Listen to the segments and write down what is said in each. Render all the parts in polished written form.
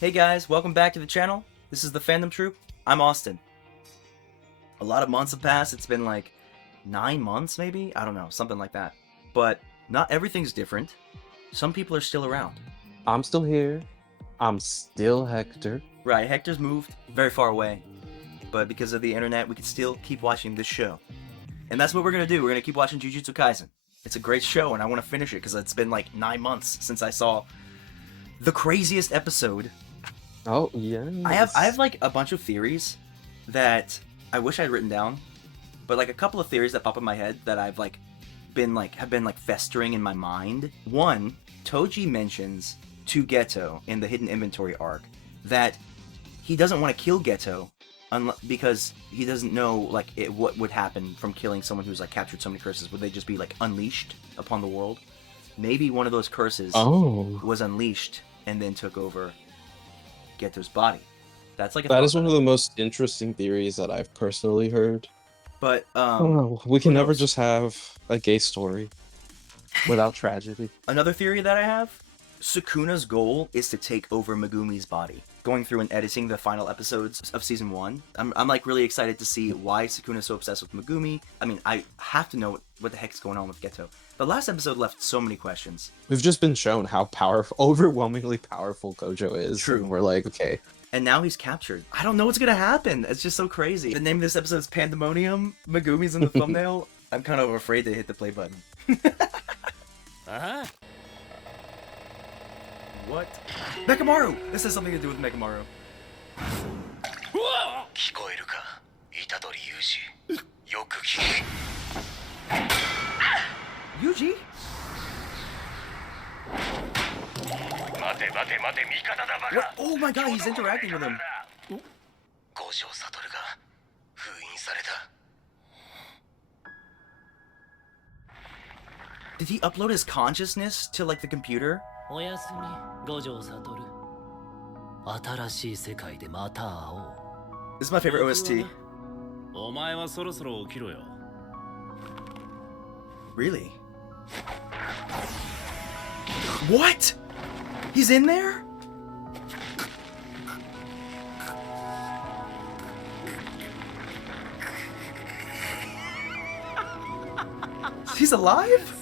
Hey guys, welcome back to the channel. This is the Fandom Troop. I'm Austin. A lot of months have passed. It's been like 9 months maybe? I don't know, something like that. But not everything's different. Some people are still around. I'm still here. I'm still Hector. Right, Hector's moved very far away. But because of the internet, we can still keep watching this show. And that's what we're going to do. We're going to keep watching Jujutsu Kaisen. It's a great show and I want to finish it because it's been like 9 months since I saw the craziest episode. Oh, yeah. I have like a bunch of theories that I wish I'd written down, but like a couple of theories that pop in my head that have been festering in my mind. One, Toji mentions to Geto in the Hidden Inventory arc that he doesn't want to kill Geto because he doesn't know what would happen from killing someone who's like captured so many curses. Would they just be like unleashed upon the world? Maybe one of those curses was unleashed and then took over Geto's body. That's like that is one of the most interesting theories that I've personally heard. But we can never just have a gay story without tragedy. Another theory that I have: Sukuna's goal is to take over Megumi's body. Going through and editing the final episodes of season 1, I'm like really excited to see why Sukuna's so obsessed with Megumi. I mean, I have to know what the heck's going on with Geto. The last episode left so many questions. We've just been shown how overwhelmingly powerful Gojo is. True. And we're like, okay. And now he's captured. I don't know what's gonna happen. It's just so crazy. The name of this episode is Pandemonium. Megumi's in the thumbnail. I'm kind of afraid to hit the play button. What? Mechamaru! This has something to do with Mechamaru. Yuji? What? Oh my god, he's interacting with him. Did he upload his consciousness to like the computer? This is my favorite OST. Really? What? He's in there? He's alive?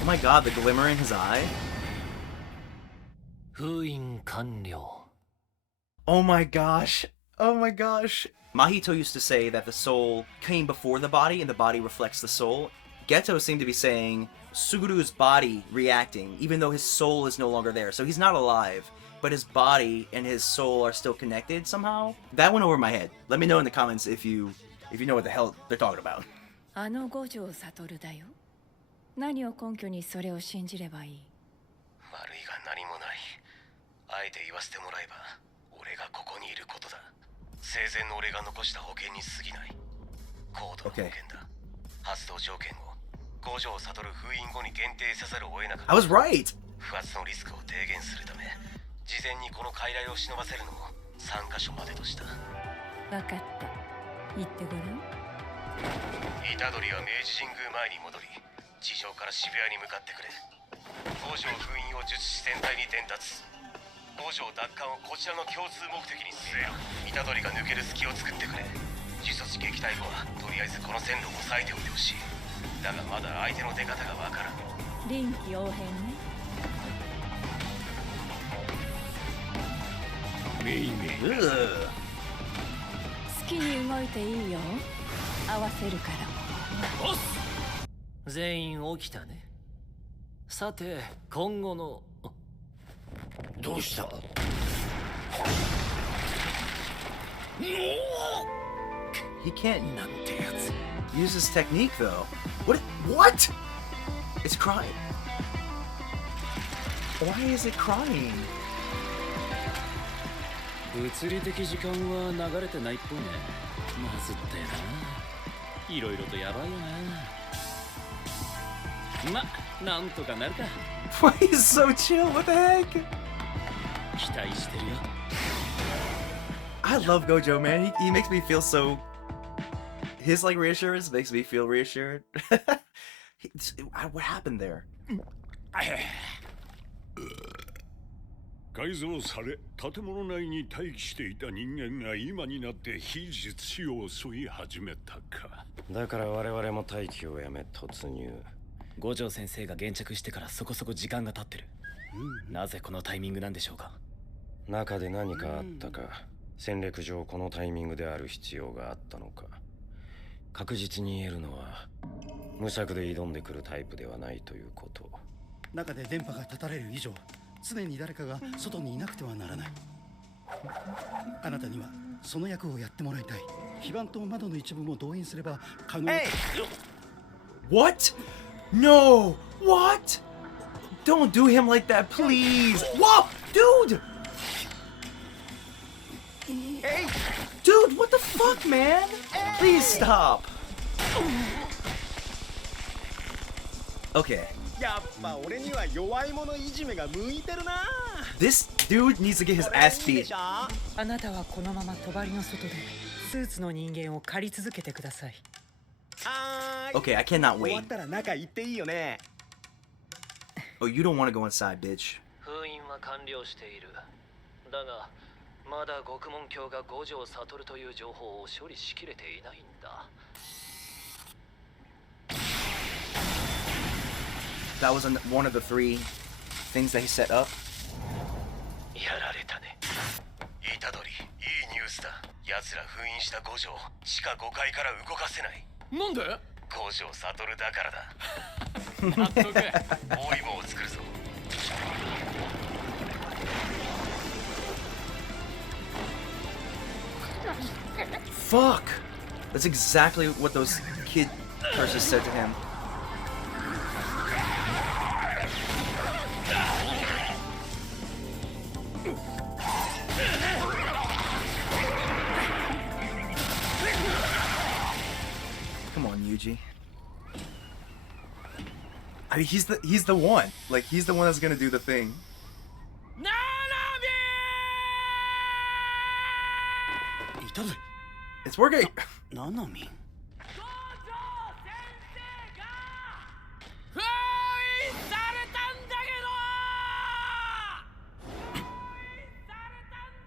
Oh my god, the glimmer in his eye? Oh my gosh. Oh my gosh. Mahito used to say that the soul came before the body and the body reflects the soul. Geto seemed to be saying Suguru's body reacting, even though his soul is no longer there. So he's not alive, but his body and his soul are still connected somehow. That went over my head. Let me know in the comments if you know what the hell they're talking about. Okay. I was right! Ugh. 好きに動いていいよ。合わせるから。全員起きたね。さて今後のどうした？ He can't なんてやつ。 use his technique though. What? It's crying. Why is it crying? 物理的時間は流れてないっぽいね。まずってな。いろいろとやばいよな。ま、なんとかなるか。Why he's so chill? What the heck? 期待してるよ。I love Gojo, man. He makes me feel so. His like reassurance makes me feel reassured. What happened there? 改造され建物内に待機していた人間が今になって非術師を襲い始めたか。だから我々も待機をやめ突入。五条先生が現着してからそこそこ時間が経ってる。なぜこのタイミングなんでしょうか。中で何かあったか、戦略上このタイミングである必要があったのか。確実に言えるのは無策で挑んでくるタイプではないということ。中で電波が断たれる以上、常に誰かが外にいなくてはならない。あなたにはその役をやってもらいたい。基板と窓の一部も動員すれば可能。What? No! What? Don't do him like that, please! Whoa! Dude! Dude, what the fuck, man? Please stop! Okay. やっぱ俺には弱い者いじめが向いてるな。 This dude needs to get his ass beat. あなたはこのまま帳の外でスーツの人間を狩り続けてください。Okay, I cannot 終 wait. わったら中行っていいよね。 Oh, you don't want to go inside, bitch. 封印は完了している。だがまだ獄門卿が五条悟という情報を処理しきれていないんだ。That was one of the three things that he set up. やられたね。虎杖、いいニュースだ。奴ら封印した五条、地下5階から動かせない。なんで？五条悟だからだ。納得。包囲網を作るぞ。Fuck! That's exactly what those kid curses said to him. Come on, Yuji. I mean, he's the one. Like, he's the one that's gonna do the thing. It's working. ななみん。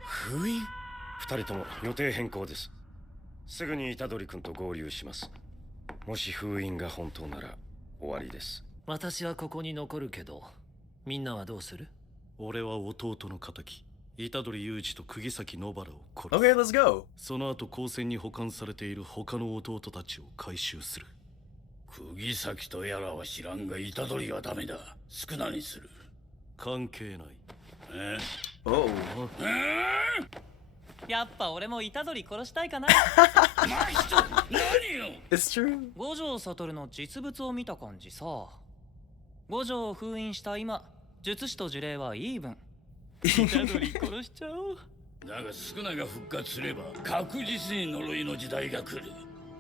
封印？二人とも予定変更です。すぐに虎杖君と合流します。もし封印が本当なら終わりです。私はここに残るけど、みんなはどうする？俺は弟の敵、虎杖裕二と釘崎野原を殺す。 Okay, let's go. その後高専に保管されている他の弟たちを回収する。釘崎とやらは知らんが虎杖はダメだ。少なにする。関係ない。Oh. やっぱ俺も虎杖殺したいかな。何よ。 It's true. 五条悟の実物を見た感じさ。五条を封印した今、術師と呪霊はイーブン。虎杖殺しちゃおう。だが少なが復活すれば確実に呪いの時代が来る。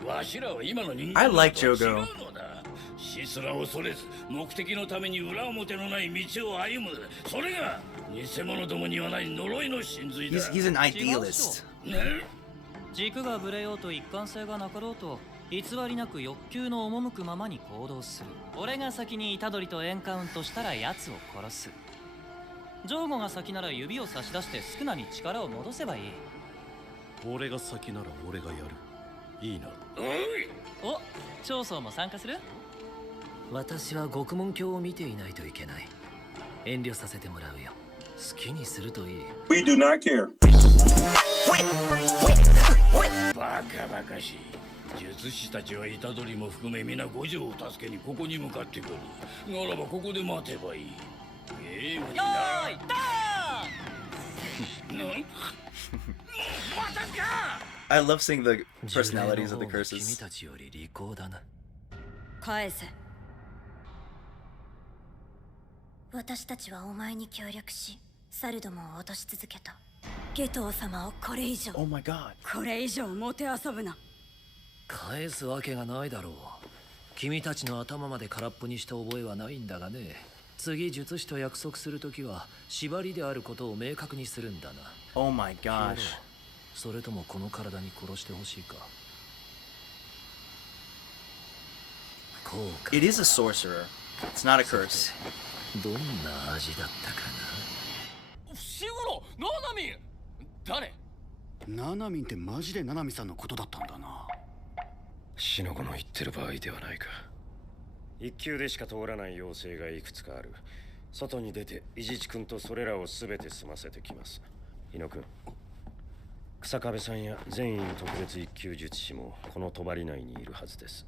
わしらは今の人間 I like とは Jogo. 違うのだ。死すら恐れず目的のために裏表のない道を歩む。それが偽物どもにはない呪いの真髄だ。 He's an idealist. ね。軸がぶれようと一貫性がなかろうと偽りなく欲求の赴くままに行動する。俺が先に虎杖とエンカウントしたら奴を殺す。ジョーゴが先なら指を差し出してスクナに力を戻せばいい。俺が先なら俺がやる。いいな。お、長宗も参加する？私は獄門卿を見ていないといけない。遠慮させてもらうよ。好きにするといい。We do not care. バカバカしい。術師たちは虎杖も含め皆五条を助けにここに向かってくる。ならばここで待てばいい。ゲームにならん。またか I love seeing the personalities of the 君 curses. たちより利口だな。返せ。私たちはお前に協力し、サルどもを落とし続けた。ゲトウ様をこれ以上 Oh my god. これ以上もてあそぶな。返すわけがないだろう。君たちの頭まで空っぽにした覚えはないんだがね。次術師と約束するときは縛りであることを明確にするんだな。 Oh my gosh. それともこの体に殺してほしいか。こうか。 It is a sorcerer. It's not a curse. どんな味だったかな。伏黒ナナミン誰？ナナミンってマジでナナミさんのことだったんだな。シノゴの言ってる場合ではないか。一級でしか通らない要請がいくつかある。外に出て伊地知君とそれらを全て済ませてきます。伊野君、草壁さんや全員特別一級術師もこの帳内にいるはずです。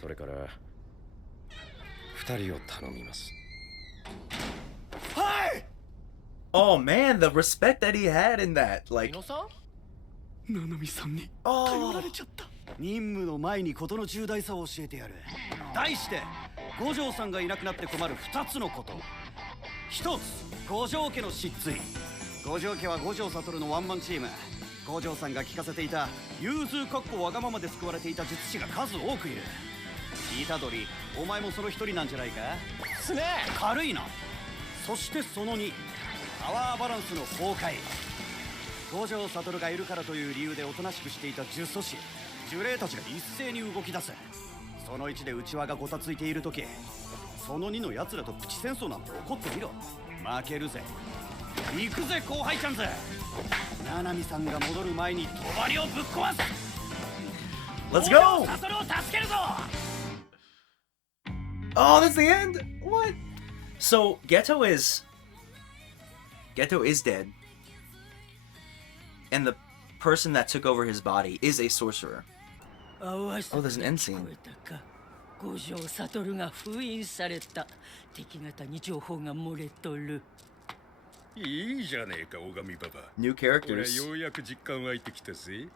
それから二人を頼みます。はい。 Oh man, the respect that he had in that. Like, ナナミさんに oh. 頼られちゃった。任務の前に事の重大さを教えてやる。題して五条さんがいなくなって困る2つのこと。1つ、五条家の失墜。五条家は五条悟のワンマンチーム。五条さんが聞かせていた融通かっこわがままで救われていた術師が数多くいる。虎杖、お前もその一人なんじゃないか。すねえ、軽いな。そしてその2、パワーバランスの崩壊。五条悟がいるからという理由でおとなしくしていた呪詛師、呪霊たちが一斉に動き出す。その1で内輪がごたついている時、その2の奴らとプチ戦争なんて起こってみろ。負けるぜ。行くぜ後輩ちゃんぜ。ナナミさんが戻る前に帳をぶっ壊す。 Let's go! 悟を助けるぞ。 Oh, that's the end? What? So, Geto is dead. And the person that took over his body is a sorcerer. Oh, there's an end scene. 五条悟が封印された。敵方に情報が漏れとる。いいじゃねえか、拝ババ。 New これ characters. ようやく実感湧いてきたぜ。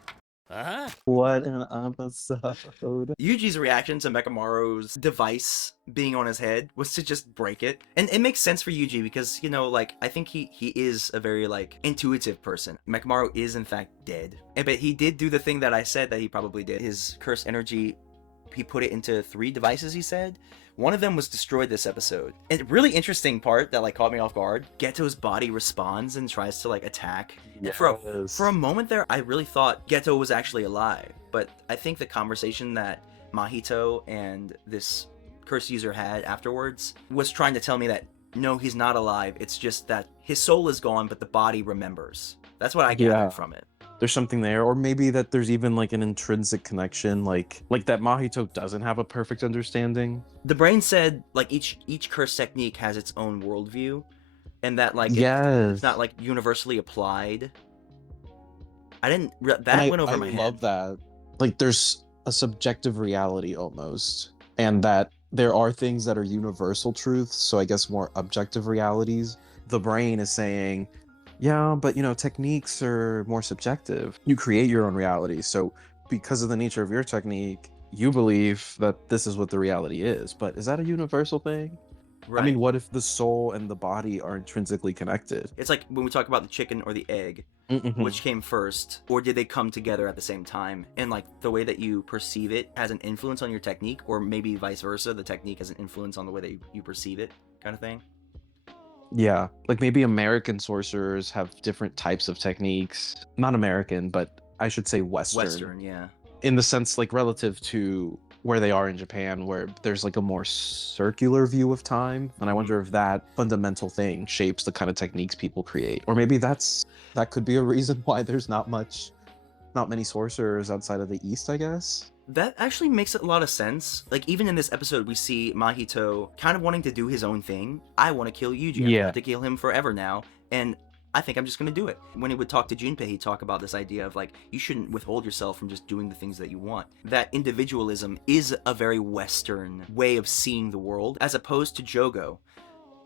What an episode. Yuji's reaction to Mechamaru's device being on his head was to just break it. And it makes sense for Yuji because, you know, like, I think he is a very, like, intuitive person. Mechamaru is, in fact, dead. But he did do the thing that I said that he probably did. His curse energy, he put it into 3 devices, he said. One of them was destroyed this episode. A really interesting part that, like, caught me off guard. Geto's body responds and tries to, like, attack. Yes. For a moment there, I really thought Geto was actually alive. But I think the conversation that Mahito and this curse user had afterwards was trying to tell me that, no, he's not alive. It's just that his soul is gone, but the body remembers. That's what I gathered from it. There's something there, or maybe that there's even like an intrinsic connection, like that Mahito doesn't have a perfect understanding. The brain said like each curse technique has its own worldview, and that like it's not like universally applied. Went over my head. I love that. Like there's a subjective reality almost, and that there are things that are universal truths. So I guess more objective realities. The brain is saying, yeah, but you know, techniques are more subjective. You create your own reality. So because of the nature of your technique, you believe that this is what the reality is. But is that a universal thing? Right. I mean, what if the soul and the body are intrinsically connected? It's like when we talk about the chicken or the egg, which came first, or did they come together at the same time? And like the way that you perceive it has an influence on your technique, or maybe vice versa, the technique has an influence on the way that you perceive it, kind of thing. Yeah, like maybe American sorcerers have different types of techniques. Not American, but I should say Western. Western, yeah. In the sense, like, relative to where they are in Japan, where there's like a more circular view of time. And I wonder if that fundamental thing shapes the kind of techniques people create. Or maybe that could be a reason why there's not many sorcerers outside of the East, I guess. That actually makes a lot of sense. Like, even in this episode, we see Mahito kind of wanting to do his own thing. I want to kill Yuji. I have to kill him forever now. And I think I'm just gonna do it. When he would talk to Junpei, he'd talk about this idea of like, you shouldn't withhold yourself from just doing the things that you want. That individualism is a very Western way of seeing the world, as opposed to Jogo.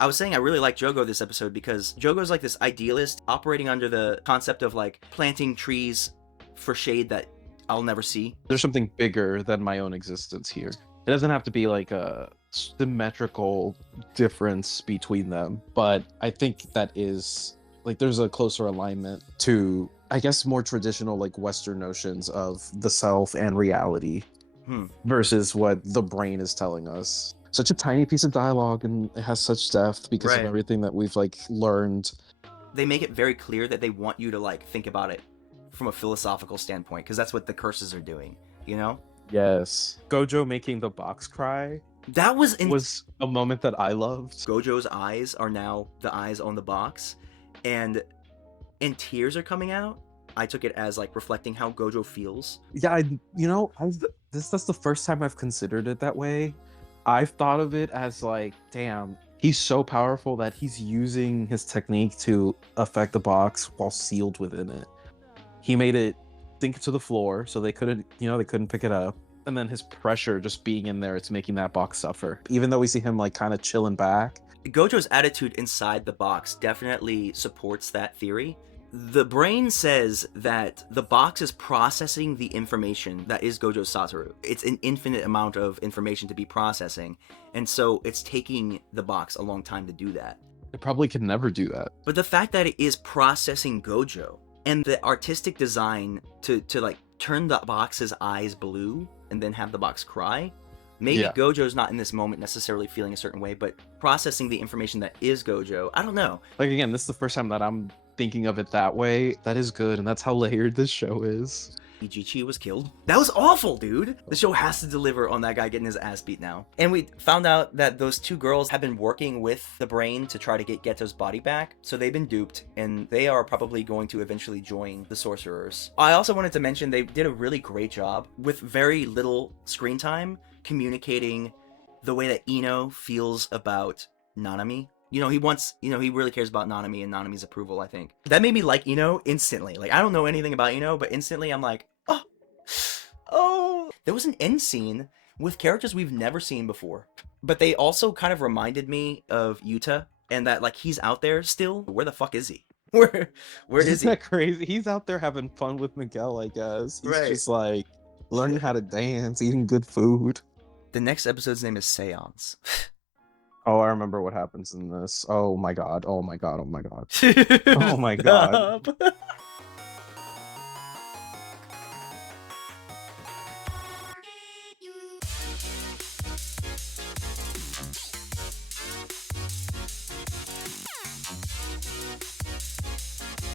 I was saying I really like Jogo this episode because Jogo's like this idealist operating under the concept of like planting trees for shade that I'll never see. There's something bigger than my own existence here. It doesn't have to be like a symmetrical difference between them, but I think that is like there's a closer alignment to, I guess, more traditional like Western notions of the self and reality versus what the brain is telling us. Such a tiny piece of dialogue, and it has such depth because of everything that we've like learned. They make it very clear that they want you to like think about it from a philosophical standpoint, because that's what the curses are doing, you know? Yes. Gojo making the box cry. That was a moment that I loved. Gojo's eyes are now the eyes on the box, and tears are coming out. I took it as like reflecting how Gojo feels. Yeah, that's the first time I've considered it that way. I've thought of it as like, damn, he's so powerful that he's using his technique to affect the box while sealed within it. He made it sink to the floor so they couldn't pick it up. And then his pressure just being in there, it's making that box suffer. Even though we see him like kind of chilling back. Gojo's attitude inside the box definitely supports that theory. The brain says that the box is processing the information that is Gojo's Satoru. It's an infinite amount of information to be processing, and so it's taking the box a long time to do that. It probably could never do that. But the fact that it is processing Gojo, and the artistic design to like turn the box's eyes blue and then have the box cry, maybe Gojo's not in this moment necessarily feeling a certain way, but processing the information that is Gojo, I don't know. Like, again, this is the first time that I'm thinking of it that way. That is good, and that's how layered this show is. IJICHI was killed. That was awful, dude. The show has to deliver on that guy getting his ass beat now. And we found out that those two girls have been working with the brain to try to get Geto's body back. So they've been duped, and they are probably going to eventually join the sorcerers. I also wanted to mention they did a really great job with very little screen time communicating the way that Ino feels about Nanami. He really cares about Nanami and Nanami's approval, I think. That made me like Ino instantly. Like, I don't know anything about Ino, but instantly I'm like, oh. There was an end scene with characters we've never seen before. But they also kind of reminded me of Yuta, and that, like, he's out there still. Where the fuck is he? Where is he? Isn't that crazy? He's out there having fun with Miguel, I guess. He's just, like, learning how to dance, eating good food. The next episode's name is Seance. Oh, I remember what happens in this. Oh my god. Oh my god. Oh my god. Oh my god.